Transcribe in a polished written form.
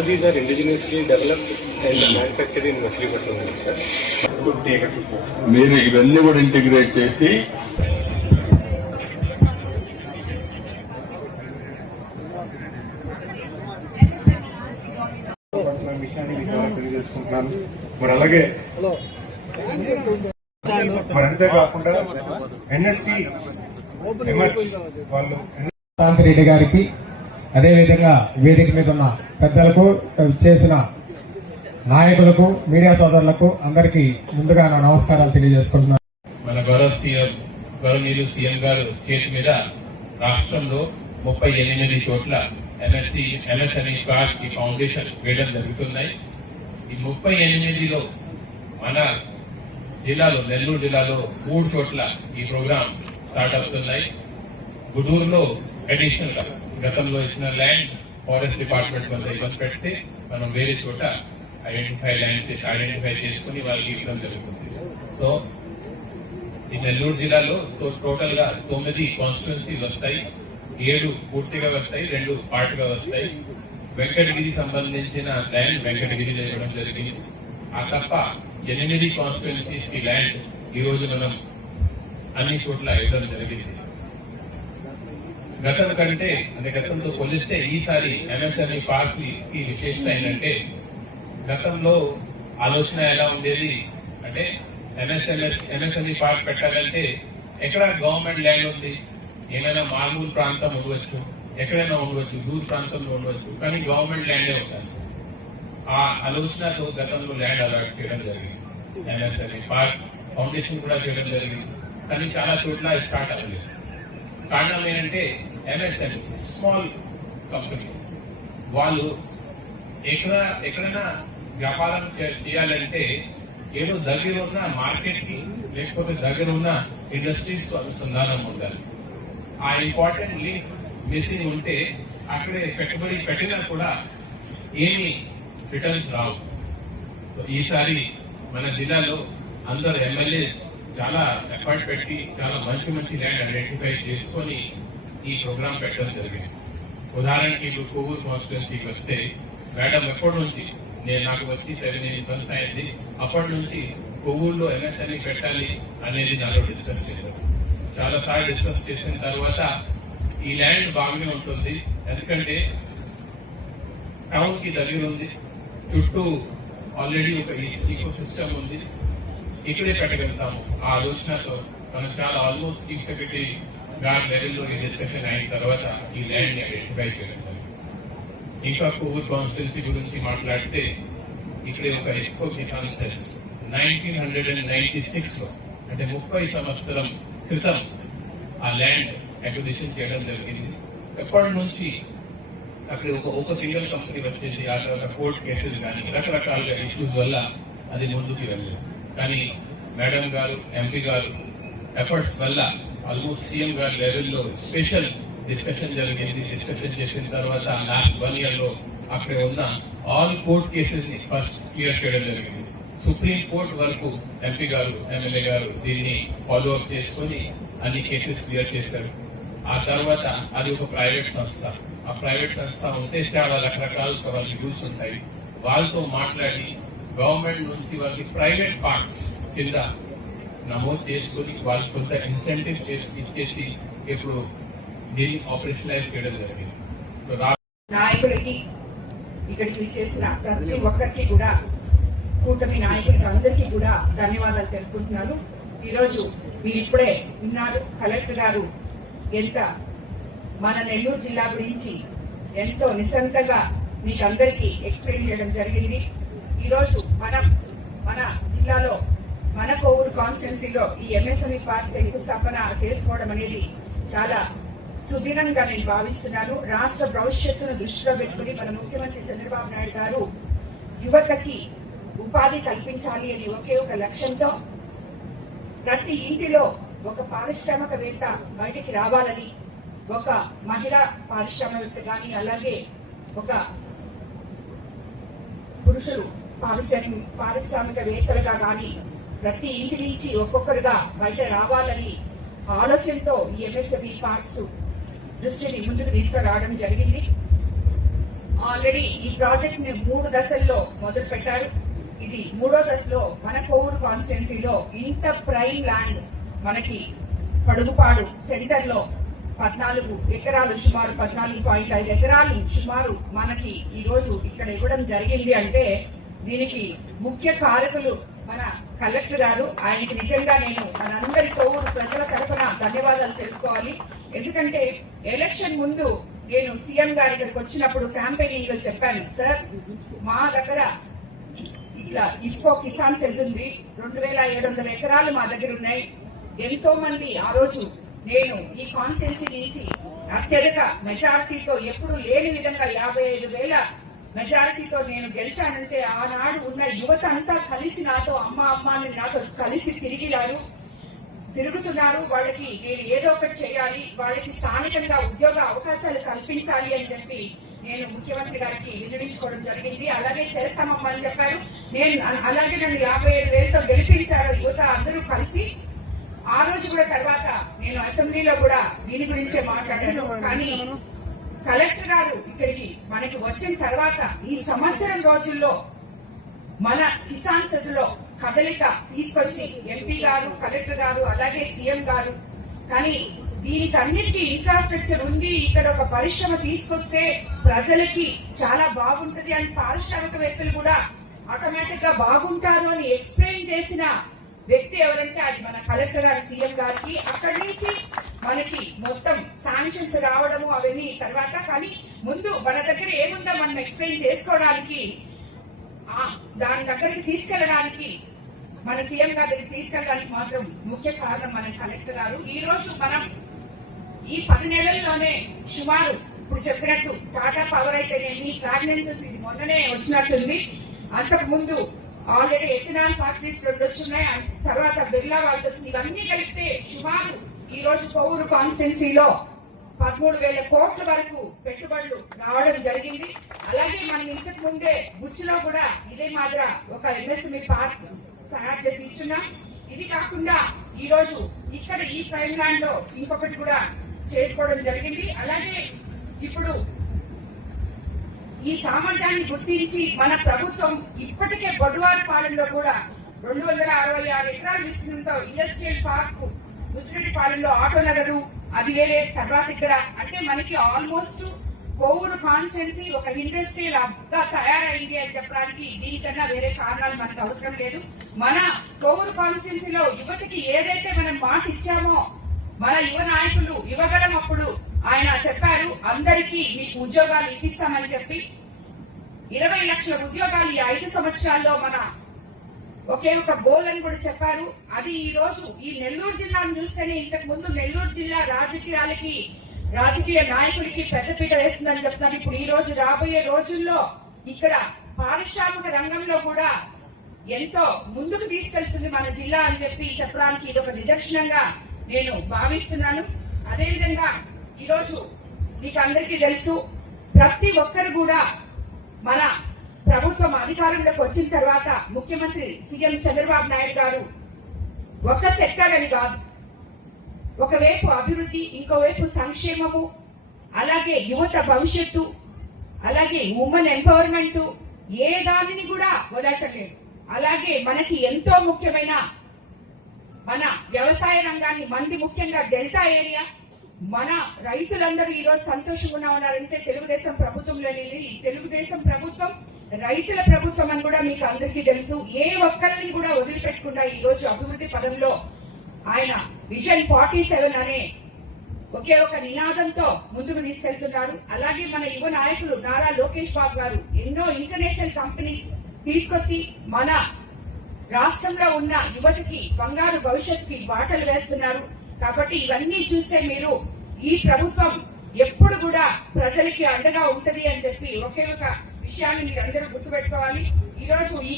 all these are indigenously developed and manufactured in Machilipatnam only, sir. మీరు ఇవన్నీ కూడా integrate చేసి మరి అలాగే మరి అంతేకాకుండా ఎన్ఎస్సి వాళ్ళు రెడ్డి గారికి అదేవిధంగా వేదిక మీద ఉన్న పెద్దలకు చేసిన నాయకులకు మీడియా సోదరులకు అందరికీ ముందుగా నా నమస్కారాలు తెలియజేసుకుంటున్నాను. మన గౌరవనీయులు సీఎం గారు చేతి మీద రాష్ట్రంలో 38 చోట్ల ఎంఎస్ఎంఈ పార్క్ ఈ ఫౌండేషన్ వేయడం జరుగుతున్నాయి. ఈ 38లో మన జిల్లాలో నెల్లూరు జిల్లాలో 3 చోట్ల ఈ ప్రోగ్రాం స్టార్ట్ అవుతున్నాయి. గుడూరులో అడిషనల్ గా గతంలో ఇచ్చిన ల్యాండ్ ఫారెస్ట్ డిపార్ట్మెంట్ వద్ద ఇబ్బంది పెడితే మనం వేరే చోట ఐడెంటిఫై చేసుకుని వాళ్ళకి ఇవ్వడం జరుగుతుంది. సో ఈ నెల్లూరు జిల్లాలో టోటల్ గా 9 కాన్స్టిట్యున్సీలు వస్తాయి. 7 పూర్తిగా వస్తాయి, 2 పార్ట్గా వస్తాయి. వెంకటగిరి సంబంధించిన ల్యాండ్ వెంకటగిరిలో ఇవ్వడం జరిగింది. ఆ తప్ప 8 కాన్స్టిట్యున్సీస్ కి ల్యాండ్ ఈ రోజు మనం అన్ని చోట్ల ఇవ్వడం జరిగింది. గతం కంటే అంటే గతంతో పోలిస్తే ఈసారి ఎంఎస్ఎంఈ పార్క్ కి విశేషత ఏంటంటే, గతంలో ఆలోచన ఎలా ఉండేది అంటే ఎంఎస్ఎంఈ పార్క్ పెట్టాలంటే ఎక్కడ గవర్నమెంట్ ల్యాండ్ ఉంది, ఏమైనా మామూలు ప్రాంతం ఉండవచ్చు, ఎక్కడైనా ఉండవచ్చు, దూర ప్రాంతంలో ఉండవచ్చు, కానీ గవర్నమెంట్ ల్యాండే ఉండాలి. ఆ ఆలోచనతో గతంలో ల్యాండ్ అలాట్ చేయడం జరిగింది. ఎంఎస్ఎంఈ పార్క్ ఫౌండేషన్ కూడా చేయడం జరిగింది, కానీ చాలా చోట్ల స్టార్ట్ అవ్వలేదు. కారణం ఏంటంటే ఎంఎస్ఎంఈ స్మాల్ కంపెనీస్ వాళ్ళు ఎక్కడైనా వ్యాపారం చేయాలంటే ఏదో దగ్గర ఉన్న మార్కెట్ కి లేకపోతే దగ్గర ఉన్న ఇండస్ట్రీస్ తో అనుసంధానం ఉండాలి. ఆ ఇంపార్టెంట్ లింక్ మిస్సింగ్ ఉంటే అక్కడే పెట్టుబడి పెట్టినా కూడా ఏమి రిటర్న్స్ రావు. ఈసారి మన జిల్లాలో అందరు ఎమ్మెల్యేస్ చాలా ఎఫర్ట్ పెట్టి చాలా మంచి ల్యాండ్ ఐడెంటిఫై చేసుకొని ఈ ప్రోగ్రాం పెట్టడం జరిగింది. ఉదాహరణకి ఇప్పుడు కొవ్వూరు కాన్స్టిట్యున్సీకి వస్తే మేడం ఎప్పటి నుంచి నాకు వచ్చి 7 months అయింది, అప్పటి నుంచి కొవ్వూరులో ఎంఎస్ఎంఈ పెట్టాలి అనేది నాలో డిస్కస్ చేశారు. చాలా సార్లు డిస్కస్ చేసిన తర్వాత ఈ ల్యాండ్ బాగానే ఉంటుంది, ఎందుకంటే టౌన్ కి దగ్గర ఉంది, చుట్టూ ఆల్రెడీ ఒక ఈకో సిస్టమ్ ఉంది, ఇక్కడే పెట్టగలుగుతాము. ఆ ఆలోచనతో మనం చాలా ఆల్మోస్ట్ చీఫ్ సెక్రటరీ గారి లెవెల్లో ఈ డిస్కషన్ అయిన తర్వాత ఈ ల్యాండ్ ని ఐడెంటిఫై చేయగలుగుతాం. ఇంకా కొవ్వూరు కాన్స్టిట్యున్సీ గురించి మాట్లాడితే ఇక్కడే ఒక ఎక్కువ కిసాన్ సెల్స్ 1996లో అంటే 30 సంవత్సరం క్రితం ఆ ల్యాండ్ అక్విజిషన్ చేయడం జరిగింది. ఎప్పటి నుంచి అక్కడ ఒక సింగిల్ కంపెనీ వచ్చింది, ఆ తర్వాత కోర్టు కేసులు కానీ రకరకాలుగా ఇష్యూస్ వల్ల అది ముందుకు వెళ్ళలేదు. కానీ మేడం గారు ఎంపీ గారు ఎఫర్ట్స్ వల్ల ఆల్మోస్ట్ సీఎం గారి లెవెల్లో స్పెషల్ డిస్కషన్ జరిగింది. డిస్కషన్ చేసిన తర్వాత లాస్ట్ 1 year లో అక్కడ ఉన్న ఆల్ కోర్ట్ కేసెస్ ని ఫస్ట్ క్లియర్ చేయడం జరిగింది. సుప్రీం కోర్టు వరకు ఎంపీ గారు ఎమ్మెల్యే గారు దీన్ని ఫాలో అప్ చేసుకుని అన్ని కేసెస్ క్లియర్ చేశారు. ఆ తర్వాత అది ఒక ప్రైవేట్ సంస్థ. ఆ ప్రైవేట్ సంస్థ ఉంటే చాలా రకరకాల వాళ్ళకి రూల్స్ ఉంటాయి. వాళ్ళతో మాట్లాడి గవర్నమెంట్ నుంచి వాళ్ళకి ప్రైవేట్ పార్ట్స్ కింద నమోదు చేసుకుని వాళ్ళకి కొంత ఇన్సెంటివ్ ఇచ్చేసి ఇప్పుడు దీన్ని ఆపరేషనలైజ్ చేయడం జరిగింది. నాయకులకి ఇక్కడికి చేసిన ప్రతి ఒక్కరికి కూడా, కూటమి నాయకులకి అందరికీ కూడా ధన్యవాదాలు తెలుపుకుంటున్నాను. ఈరోజు మీరు ఇప్పుడే విన్నారు, కలెక్టర్ గారు ఎంత మన నెల్లూరు జిల్లా గురించి ఎంతో నిస్సంతగా మీకు అందరికీ ఎక్స్ప్లెయిన్ చేయడం జరిగింది. ఈరోజు మన జిల్లాలో మన కొవ్వూరు కాన్స్టిట్యున్సీలో ఈ ఎంఎస్ఎంఈ పార్క్ శంకుస్థాపన చేసుకోవడం అనేది చాలా సుదినంగా నేను భావిస్తున్నాను. రాష్ట్ర భవిష్యత్తును దృష్టిలో పెట్టుకుని మన ముఖ్యమంత్రి చంద్రబాబు నాయుడు గారు యువతకి ఉపాధి కల్పించాలి అని ఒకే ఒక లక్ష్యంతో ప్రతి ఇంటిలో ఒక పారిశ్రామికవేత్త బయటికి రావాలని, ఒక మహిళా పారిశ్రామికవేత్త కానీ అలాగే ఒక పురుషులు పారిశ్రామికవేత్తలుగా కానీ ప్రతి ఇంటి నుంచి ఒక్కొక్కరుగా బయట రావాలని ఆలోచనతో ఈ ఎంఎస్ఎంఈ పార్క్స్ దృష్టిని ముందుకు తీసుకురావడం జరిగింది. ఆల్రెడీ ఈ ప్రాజెక్ట్ ని 3 దశల్లో మొదలు పెట్టారు. ఇది 3వ దశలో మన కోవూరు కాన్స్టిట్యున్సీలో ఇంటర్ ప్రైమ్ ల్యాండ్ మనకి పడుగుపాడు సెంటర్ లో 14 ఎకరాలు సుమారు 14.5 ఎకరాలు సుమారు మనకి ఈ రోజు ఇక్కడ ఇవ్వడం జరిగింది. అంటే దీనికి ముఖ్య కారకులు మన కలెక్టర్ గారు. ఆయనకి నిజంగా నేను మనందరి కోవూరు ప్రజల తరఫున ధన్యవాదాలు తెలుపుకోవాలి. ఎందుకంటే ఎలక్షన్ ముందు నేను సీఎం గారి ఇక్కడికి వచ్చినప్పుడు క్యాంపెయినింగ్ లో చెప్పాను, సార్ మా దగ్గర ఇట్లా ఇఫ్కో కిసాన్ సెజ్ ఉంది, 2700 ఎకరాలు మా దగ్గర ఉన్నాయి. ఎంతో మంది ఆ రోజు నేను ఈ కాన్స్టిట్యున్సీ నుంచి అత్యధిక మెజారిటీతో ఎప్పుడు లేని విధంగా 55,000 మెజారిటీతో నేను గెలిచానంటే ఆనాడు ఉన్న యువత అంతా కలిసి నాతో అమ్మాని నాతో కలిసి తిరుగుతున్నారు. వాళ్ళకి నేను ఏదో ఒకటి చేయాలి, వాళ్ళకి స్థానికంగా ఉద్యోగ అవకాశాలు కల్పించాలి అని చెప్పి నేను ముఖ్యమంత్రి గారికి విన్నవించుకోవడం జరిగింది. అలాగే చేస్తామమ్మా అని చెప్పారు. అలాగే నన్ను 55,000తో గెలిపించారు యువత అందరూ కలిసి. ఆ రోజు కూడా తర్వాత నేను అసెంబ్లీలో కూడా దీని గురించే మాట్లాడాను. కానీ కలెక్టర్ గారు ఇక్కడికి మనకి వచ్చిన తర్వాత ఈ సంవత్సరం రోజుల్లో మన కిసాన్ సెజ్లో కదలిక తీసుకొచ్చి ఎంపీ గారు, కలెక్టర్ గారు, అలాగే సీఎం గారు, కానీ దీనికి అన్నిటికీ ఇన్ఫ్రాస్ట్రక్చర్ ఉంది, ఇక్కడ ఒక పరిశ్రమ తీసుకొస్తే ప్రజలకి చాలా బాగుంటది అని పారిశ్రామికవేత్తలు కూడా ఆటోమేటిక్ గా బాగుంటారు అని ఎక్స్ప్లెయిన్ చేసిన వ్యక్తి ఎవరంటే అది మన కలెక్టర్ గారు, సీఎం గారికి. అక్కడి నుంచి మనకి మొత్తం శాంక్షన్స్ రావడము అవన్నీ తర్వాత, కానీ ముందు మన దగ్గర ఏముందో మనం ఎక్స్ప్లెయిన్ చేసుకోవడానికి, దాని దగ్గరికి తీసుకెళ్ళడానికి, మన సీఎం గారి దగ్గరికి తీసుకెళ్ళడానికి మాత్రం ముఖ్య కారణం మన కలెక్టర్ గారు. ఈ రోజు మనం ఈ 10 నెలల్లోనే సుమారు ఇప్పుడు చెప్పినట్టు టాటా పవర్ అయితేనేమి, ఫ్రాగ్రెన్సెస్ ఇది మొన్ననే వచ్చినట్టుంది. అంతకు ముందు ఆల్రెడీ ఎథనాల్ ఫ్యాక్టరీస్ 2 వచ్చున్నాయి, తర్వాత బిర్లా వాళ్ళకి వచ్చింది. ఇవన్నీ కలిపితే సుమారు ఈ రోజు కోవూరు కాన్స్టిట్యున్సీలో 13,000 కోట్ల వరకు పెట్టుబడులు రావడం జరిగింది. అలాగే మనం ఇంతకు ముందే బుచ్చిలో కూడా ఇదే మాదిర ఒక ఎంఎస్ఎంఈ పార్క్ తయారు చేసి ఇచ్చున్నాం. ఇది కాకుండా ఈ రోజు ఇక్కడ ఈ ప్రైమ్ ల్యాండ్ లో ఇంకొకటి కూడా చేసుకోవడం జరిగింది. అలాగే ఇప్పుడు ఈ సామర్థ్యాన్ని గుర్తించి మన ప్రభుత్వం ఇప్పటికే బొడ్డువారిపాలెంలో కూడా 266 ఎకరాల విస్తీర్ణంతో ఇండస్ట్రియల్ పార్క్, ముచ్చిరెడ్డిపాలెంలో ఆటో నగరు, అది వేరే తర్వాత ఇక్కడ, అంటే మనకి ఆల్మోస్ట్ కోవూరు కాన్స్టిట్యున్సీ ఒక ఇండస్ట్రియల్ హబ్ గా తయారైంది అని చెప్పడానికి దీనికన్నా వేరే కారణాలు మనకు అవసరం లేదు. మన కోవూరు కాన్స్టిట్యున్సీలో యువతకి ఏదైతే మనం మాట ఇచ్చామో మన యువ నాయకులు ఇవ్వగలం. అప్పుడు ఆయన చెప్పారు అందరికీ మీకు ఉద్యోగాలు ఇప్పిస్తామని చెప్పి 20 లక్షల ఉద్యోగాలు ఈ 5 సంవత్సరాల్లో మన ఒకే ఒక గోల్ అని కూడా చెప్పారు. అది ఈ రోజు ఈ నెల్లూరు జిల్లాను చూస్తేనే ఇంతకు ముందు నెల్లూరు జిల్లా రాజకీయ నాయకుడికి పెద్దపీట వేస్తుందని చెప్తాను. ఇప్పుడు ఈ రోజు రాబోయే రోజుల్లో ఇక్కడ పారిశ్రామిక రంగంలో కూడా ఎంతో ముందుకు తీసుకెళ్తుంది మన జిల్లా అని చెప్పి చెప్పడానికి ఇది ఒక నిదర్శనంగా నేను భావిస్తున్నాను. అదేవిధంగా ఈరోజు మీకు అందరికీ తెలుసు, ప్రతి ఒక్కరు కూడా మన ప్రభుత్వం అధికారంలోకి వచ్చిన తర్వాత ముఖ్యమంత్రి సీఎం చంద్రబాబు నాయుడు గారు ఒక సెక్టర్ అని కాదు, ఒకవైపు అభివృద్ధి, ఇంకోవైపు సంక్షేమము, అలాగే యువత భవిష్యత్తు, అలాగే ఉమెన్ ఎంపవర్మెంట్, ఏ దానిని కూడా వదలటలేదు. అలాగే మనకి ఎంతో ముఖ్యమైన మన వ్యవసాయ రంగాన్ని, మంది ముఖ్యంగా డెల్టా ఏరియా, మన రైతులందరూ ఈ రోజు సంతోషంగా ఉన్నారంటే తెలుగుదేశం ప్రభుత్వంలోని తెలుగుదేశం ప్రభుత్వం రైతుల ప్రభుత్వం అని కూడా మీకు అందరికీ తెలుసు. ఏ ఒక్కరిని కూడా వదిలిపెట్టకుండా ఈ రోజు అభివృద్ధి పదంలో ఆయన విజన్ 47 అనే ఒకే ఒక నినాదంతో ముందుకు తీసుకెళ్తున్నారు. అలాగే మన యువ నాయకులు నారా లోకేష్ బాబు గారు ఎన్నో ఇంటర్నేషనల్ కంపెనీస్ తీసుకొచ్చి మన రాష్ట్రంలో ఉన్న యువతకి బంగారు భవిష్యత్తుకి బాటలు వేస్తున్నారు. కాబట్టి ఇవన్నీ చూస్తే మీరు ఈ ప్రభుత్వం ఎప్పుడు కూడా ప్రజలకి అండగా ఉంటది అని చెప్పి ఒకే ఒక విషయాన్ని మీరు అందరూ గుర్తుపెట్టుకోవాలి. ఈ రోజు ఈ